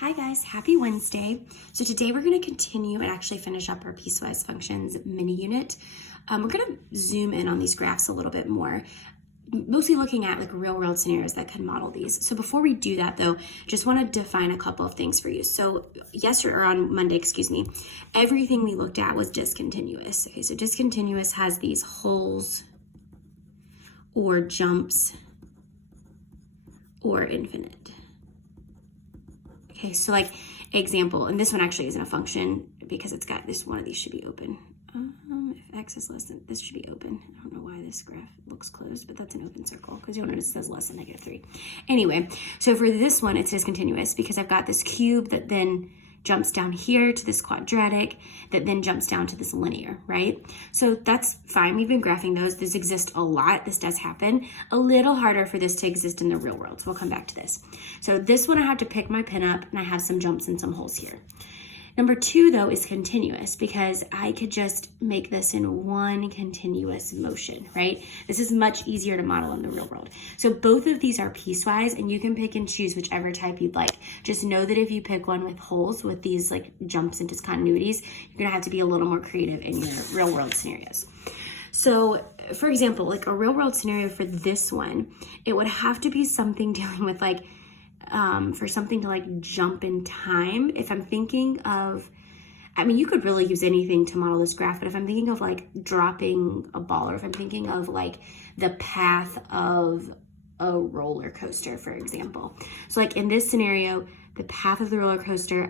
Hi guys, happy Wednesday. So today we're going to continue and actually finish up our piecewise functions mini unit. We're going to zoom in on these graphs a little bit more, mostly looking at like real world scenarios that can model these. So before we do that though, just want to define a couple of things for you. So on Monday, everything we looked at was discontinuous. Okay, so discontinuous has these holes or jumps or infinite. Okay, so like example, and this one actually isn't a function because it's got this, one of these should be open. If x is less than, this should be open. I don't know why this graph looks closed, but that's an open circle because you'll notice it says less than -3. Anyway, so for this one, it's discontinuous because I've got this cube that then jumps down here to this quadratic that then jumps down to this linear, right? So that's fine. We've been graphing those. This exists a lot. This does happen. A little harder for this to exist in the real world. So we'll come back to this. So this one I have to pick my pin up and I have some jumps and some holes here. Number 2 though is continuous because I could just make this in one continuous motion, right? This is much easier to model in the real world. So both of these are piecewise and you can pick and choose whichever type you'd like. Just know that if you pick one with holes, with these like jumps and discontinuities, you're gonna have to be a little more creative in your real world scenarios. So for example, like a real world scenario for this one, it would have to be something dealing with like, for something to like jump in time. If I'm thinking of, I mean, you could really use anything to model this graph, but if I'm thinking of like dropping a ball, or if I'm thinking of like the path of a roller coaster, for example. So like in this scenario, the path of the roller coaster,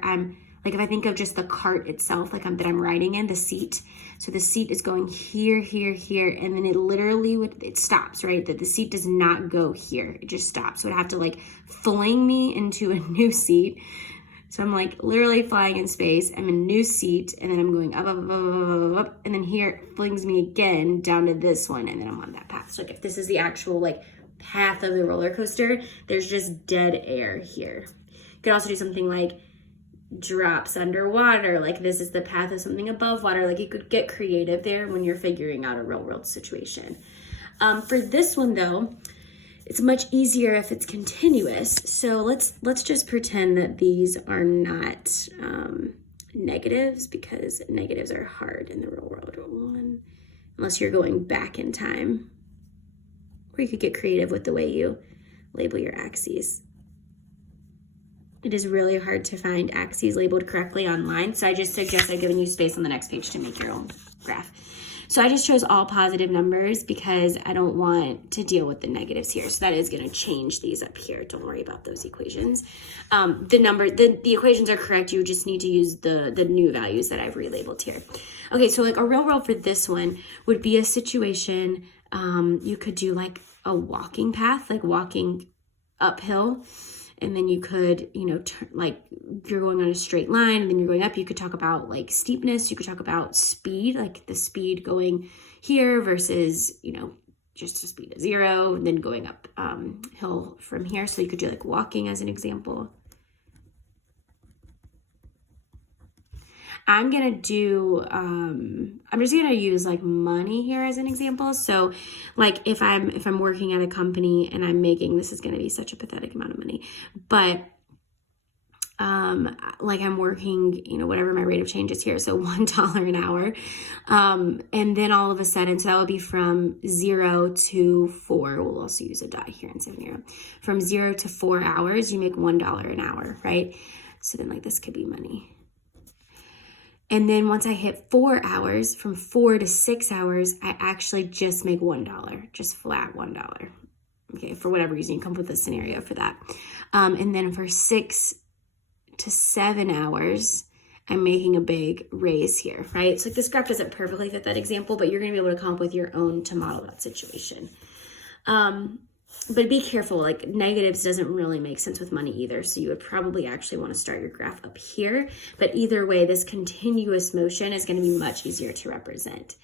like if I think of just the cart itself, like that I'm riding in, the seat. So the seat is going here, here, here, and then it literally it stops, right? That the seat does not go here. It just stops. So it'd have to like fling me into a new seat. So I'm like literally flying in space. I'm in a new seat, and then I'm going up, up, up, up, up, up, and then here it flings me again down to this one, and then I'm on that path. So like if this is the actual like path of the roller coaster, there's just dead air here. You could also do something like drops underwater, like this is the path of something above water. Like you could get creative there when you're figuring out a real world situation. For this one though, it's much easier if it's continuous. So let's just pretend that these are not negatives, because negatives are hard in the real world, unless you're going back in time. Or you could get creative with the way you label your axes. It is really hard to find axes labeled correctly online, so I just suggest I've given you space on the next page to make your own graph. So I just chose all positive numbers because I don't want to deal with the negatives here. So that is going to change these up here. Don't worry about those equations. The equations are correct. You just need to use the new values that I've relabeled here. Okay, so like a real world for this one would be a situation, you could do like a walking path, like walking uphill. And then you could, like you're going on a straight line and then you're going up. You could talk about like steepness. You could talk about speed, like the speed going here versus, just a speed of 0 and then going up hill from here. So you could do like walking as an example. I'm going to do, I'm just going to use like money here as an example. So like if I'm working at a company and I'm making, this is going to be such a pathetic amount of money, but like I'm working, whatever my rate of change is here. So $1 an hour. And then all of a sudden, so that would be from 0 to 4. We'll also use a dot here instead of 0. From 0 to 4 hours, you make $1 an hour, right? So then like this could be money. And then once I hit 4 hours, from 4 to 6 hours, I actually just make $1, just flat $1. Okay, for whatever reason, you come up with a scenario for that. And then for 6 to 7 hours, I'm making a big raise here, right? So like this graph doesn't perfectly fit that example, but you're gonna be able to come up with your own to model that situation. But be careful, like negatives doesn't really make sense with money either. So you would probably actually want to start your graph up here. But either way, this continuous motion is going to be much easier to represent.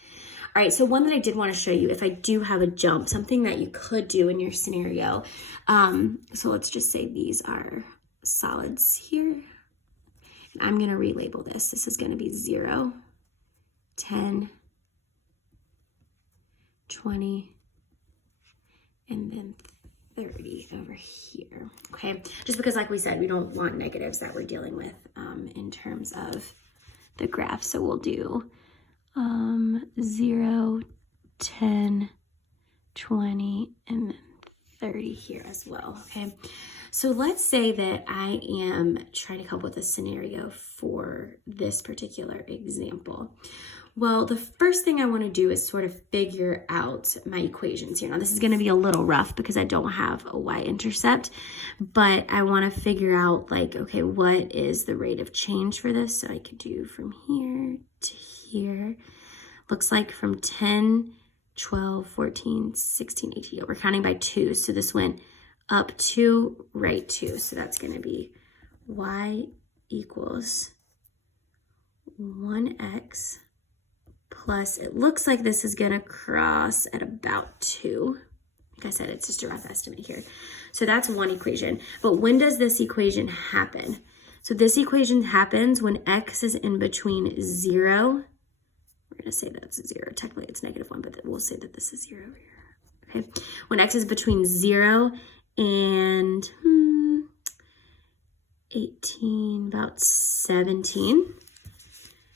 All right, so one that I did want to show you, if I do have a jump, something that you could do in your scenario. So let's just say these are solids here. And I'm going to relabel this. This is going to be 0, 10, 20, and then 30 over here, okay? Just because, like we said, we don't want negatives that we're dealing with in terms of the graph. So we'll do 0, 10, 20, and then 30 here as well, okay? So let's say that I am trying to come up with a scenario for this particular example. Well, the first thing I want to do is sort of figure out my equations here. Now, this is going to be a little rough because I don't have a y-intercept, but I want to figure out, like, okay, what is the rate of change for this? So I could do from here to here. Looks like from 10, 12, 14, 16, 18. We're counting by 2, so this went up 2, right 2. So that's going to be y equals 1x plus, it looks like this is going to cross at about 2. Like I said, it's just a rough estimate here. So that's one equation. But when does this equation happen? So this equation happens when x is in between 0. We're going to say that's 0. Technically, it's -1, but we'll say that this is 0 over here. Okay. When x is between 0 and 18, about 17.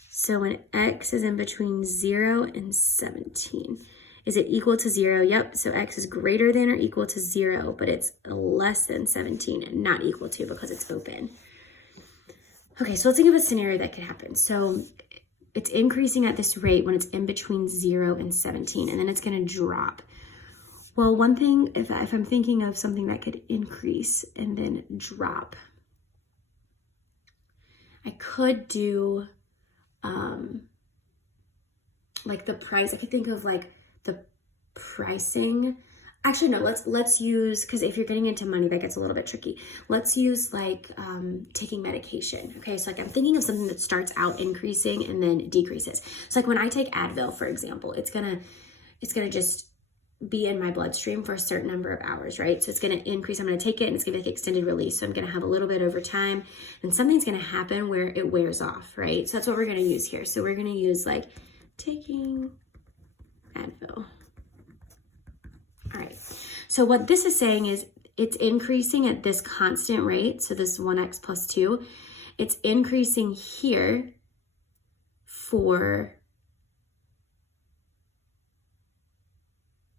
So when x is in between 0 and 17, is it equal to 0? Yep, so x is greater than or equal to 0, but it's less than 17 and not equal to because it's open. Okay, so let's think of a scenario that could happen. So it's increasing at this rate when it's in between 0 and 17, and then it's going to drop. Well, one thing, if I'm thinking of something that could increase and then drop, I could do like the price. I could think of like the pricing. Actually, no, let's use, because if you're getting into money, that gets a little bit tricky. Let's use like taking medication. Okay, so like I'm thinking of something that starts out increasing and then decreases. So like when I take Advil, for example, it's gonna just be in my bloodstream for a certain number of hours, right? So it's gonna increase. I'm gonna take it and it's gonna be like extended release. So I'm gonna have a little bit over time, and something's gonna happen where it wears off, right? So that's what we're gonna use here. So we're gonna use like taking Advil. All right, so what this is saying is it's increasing at this constant rate. So this 1x plus 2, it's increasing here for,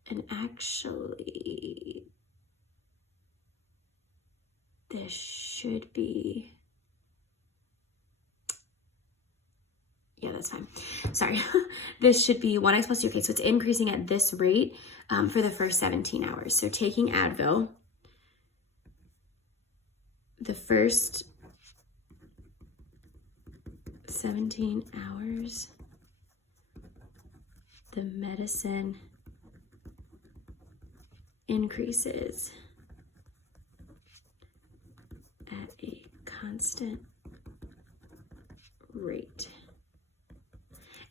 and actually this should be, yeah, that's fine. Sorry. This should be 1x plus 2. Okay, so it's increasing at this rate for the first 17 hours. So taking Advil, the first 17 hours, the medicine increases at a constant rate.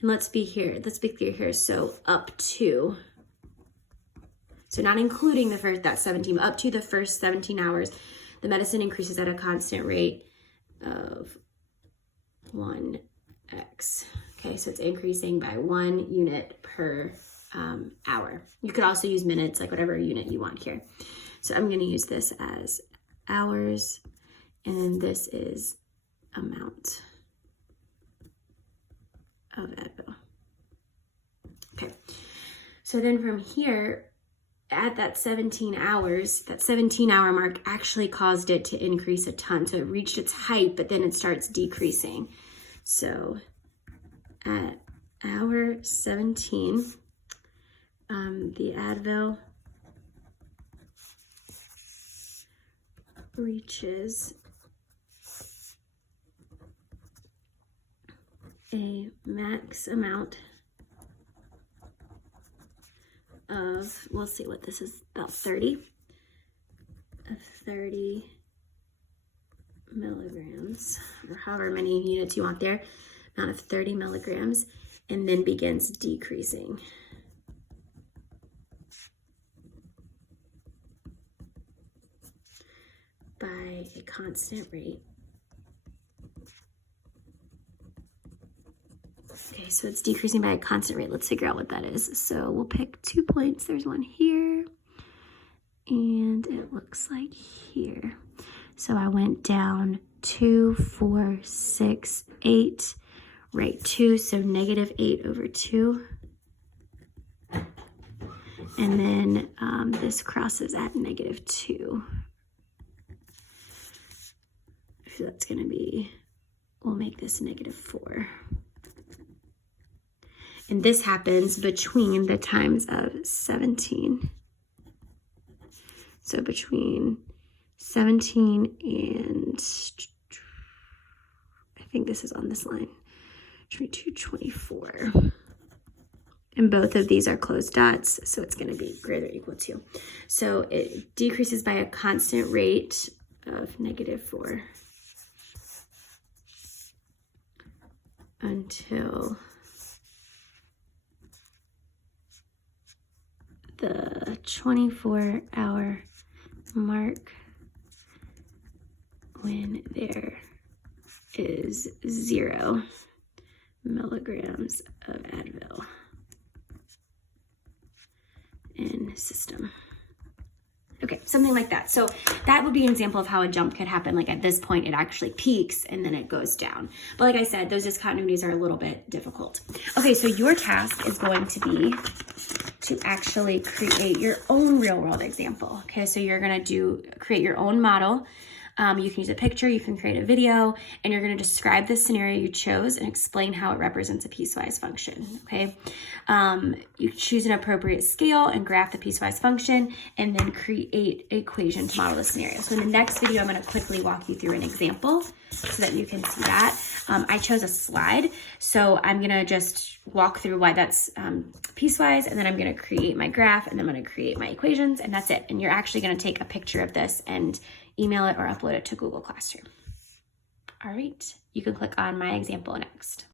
And let's be clear here. So up to, so not including the first, that 17, but up to the first 17 hours, the medicine increases at a constant rate of 1x. Okay, so it's increasing by 1 unit per hour. You could also use minutes, like whatever unit you want here. So I'm going to use this as hours, and then this is amount of Advil. Okay, so then from here, at that 17 hours, that 17-hour mark actually caused it to increase a ton. So it reached its height, but then it starts decreasing. So at hour 17, the Advil reaches a max amount of, we'll see what this is, about 30 milligrams, or however many units you want there, amount of 30 milligrams, and then begins decreasing. By a constant rate. Okay, so it's decreasing by a constant rate. Let's figure out what that is. So we'll pick 2 points. There's one here And it looks like here. So I went down 2, 4, 6, 8, right 2, so negative 8 over 2. And then this crosses at negative 2. So that's going to be, we'll make this negative 4. And this happens between the times of 17. So between 17 and, I think this is on this line, 22, 24. And both of these are closed dots, so it's going to be greater or equal to. So it decreases by a constant rate of negative 4 until the 24-hour mark, when there is 0 milligrams of Advil in system. Okay, something like that. So that would be an example of how a jump could happen. Like at this point, it actually peaks and then it goes down. But like I said, those discontinuities are a little bit difficult. Okay, so your task is going to be to actually create your own real world example. Okay, so you're gonna create your own model. You can use a picture, you can create a video, and you're going to describe the scenario you chose and explain how it represents a piecewise function, okay? You choose an appropriate scale and graph the piecewise function, and then create an equation to model the scenario. So in the next video, I'm going to quickly walk you through an example so that you can see that. I chose a slide, so I'm going to just walk through why that's piecewise, and then I'm going to create my graph, and then I'm going to create my equations, and that's it. And you're actually going to take a picture of this and email it or upload it to Google Classroom. All right, you can click on my example next.